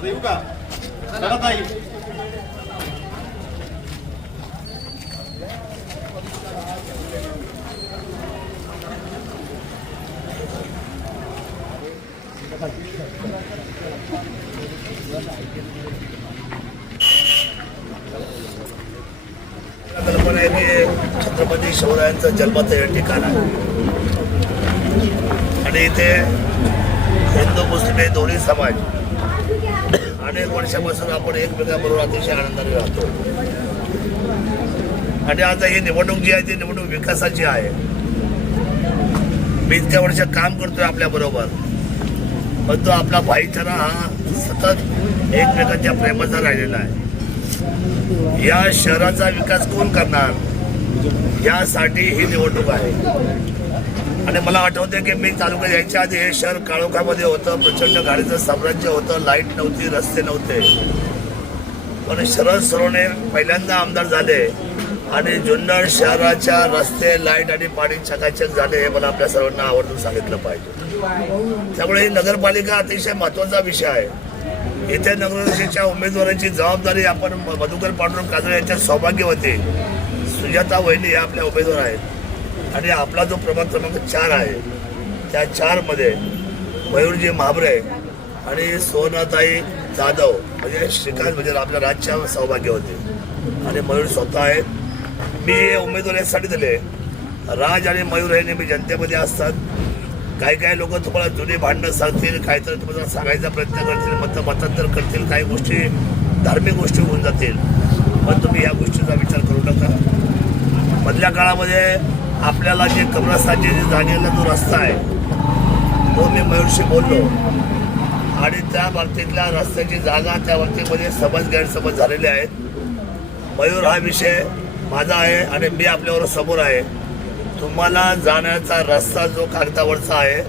आता येऊ का? चला ताई. कल्पना आहे की छत्रपती शिवरायांचं जन्माचं हे ठिकाण आहे. आणि इथे हिंदू मुस्लिम हे दोन्ही समाज अनेक वर्षापासून आपण एकमेकांबरोबर अतिशय आनंदाने राहतो. आणि आता ही निवडणूक जी आहे ती निवडणूक विकासाची आहे. मी इतक्या वर्ष काम करतोय आपल्या बरोबर. पण तो आपला भाईचारा हा सतत एकमेकांच्या प्रेमाचा राहिलेला आहे. या शहराचा विकास कोण करणार? यासाठी ही निवडणूक आहे. आणि मला आठवते की मी तालुका यायच्या आधी हे शहर काळोखामध्ये होतं प्रचंड गाडीचं साम्राज्य होतं लाइट नव्हती रस्ते नव्हते. पण शरद सोनवणे पहिल्यांदा आमदार झाले आणि जुन्नर शहराच्या रस्ते लाइट आणि पाणी चकाचक झाले हे मला आपल्या सर्वांना आवर्जून सांगितलं पाहिजे. त्यामुळे ही नगरपालिका अतिशय महत्त्वाचा विषय आहे. इथे नगरपालिकेच्या उमेदवारांची जबाबदारी आपण मधुकर पांडुरंग काजळे यांच्या सौभाग्यवती सुजाता वहिनी या आपल्या उमेदवार आहेत. आणि आपला जो प्रभाग क्रमांक चार आहे त्या चारमध्ये मयूरजी महाबरे आणि सोनाताई जाधव म्हणजे श्रीकांत म्हणजे आपल्या राज्याच्या होते. आणि मयूर स्वतः आहेत मी हे उमेदवार यासाठी दिले. राज आणि मयूर हे नेहमी जनतेमध्ये असतात. काही काही लोक तुम्हाला जुनी भांडणं सांगतील काहीतरी तुम्हाला सांगायचा प्रयत्न करतील मत मतांतर करतील काही गोष्टी धार्मिक गोष्टी होऊन जातील. पण तुम्ही या गोष्टीचा विचार करू नका. मधल्या काळामध्ये आपल्याला जे कमलास्थानचे जे जागेला जो रस्ता आहे तो मी मयूरशी बोललो. आणि त्या बाबतीतल्या रस्त्याची जागा त्या बाबतीमध्ये समज गैरसमज झालेले आहेत. मयूर हा विषय माझा आहे आणि मी आपल्यावर समोर आहे. तुम्हाला जाण्याचा रस्ता जो कागदावरचा आहे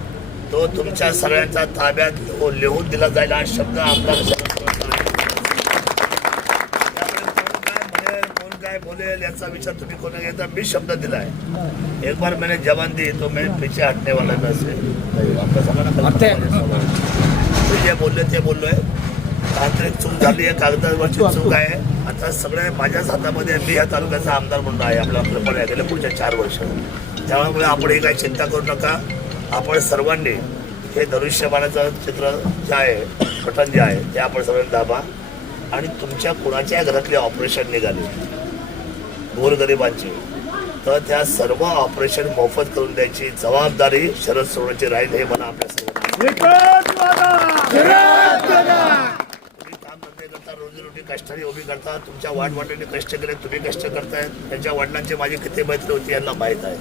तो तुमच्या सगळ्यांच्या ताब्यात लिहून दिला जाईल हा शब्द आमदार शरद पवारचा आहे. त्यामुळे कोण काय म्हणेल कोण बोलेल याचा विचार तुम्ही कोणा घेता मी शब्द दिलाय. एक बार मैंने जवान दी तो मैं पीछे हटने वाला आपलं सगळ्यांना आहे. ते जे बोलले ते बोललोय तांत्रिक चूक झाली आहे कागदावरची चूक आहे. आता सगळे माझ्याच हातामध्ये आहे. मी या तालुक्याचा आमदार म्हणून आहे. आपला कल्पना आहे गेल्या पुढच्या चार वर्ष. त्यामुळे आपण हे काही चिंता करू नका. आपण सर्वांनी हे धनुष्यबाणाचं चित्र जे आहे पटन जे आहे ते आपण सगळ्यांनी दाबा. आणि तुमच्या कुणाच्या घरातले ऑपरेशन निघाले. गोरगरिबांची. तर त्या सर्व ऑपरेशन मोफत करून द्यायची जबाबदारी शरद सोडण्याची राहील हे मला आपल्या सर्वांना तुम्ही काम धंदे करता रोजीरोटी कष्टाने उभी करता. तुमच्या वाटवाटीने कष्ट केले तुम्ही कष्ट करताय. त्यांच्या वडिलांची माझी किती मैत्री होती यांना माहीत आहे.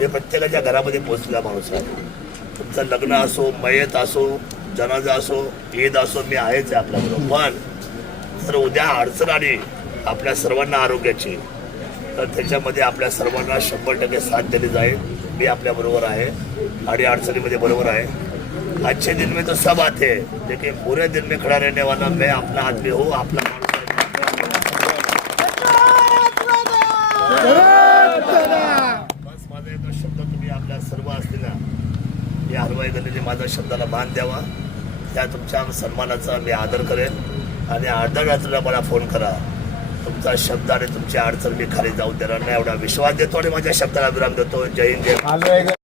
हे प्रत्येकाच्या घरामध्ये पोहोचलेला माणूस आहे. तुमचं लग्न असो मयत असो जनाजा असो ईद असो मी आहेच आहे आपल्याबरोबर. पण जर उद्या अडचण आली आपल्या सर्वांना आरोग्याची तर त्याच्यामध्ये आपल्या सर्वांना शंभर टक्के साथ दिली जाईल. मी आपल्याबरोबर आहे आणि अडचणीमध्ये बरोबर आहे. अच्छे दिन में तो सब आते हैं लेकिन बुरे दिन में खड़ा रहने वाला मैं अपना आदमी हूँ अपना बस माझा एकच शब्द तुम्ही आपल्या सर्व असलेला या हलवाई गल्लीने माझ्या शब्दाला मान द्यावा. त्या तुमच्या सन्मानाचा मी आदर करेन. आणि अर्ध्या रात्रीला मला फोन करा. तुमचा शब्द आणि तुमची अडचण मी खाली जाऊ देणार नाही. एवढा विश्वास देतो आणि माझ्या शब्दाला विराम देतो. जय हिंद जय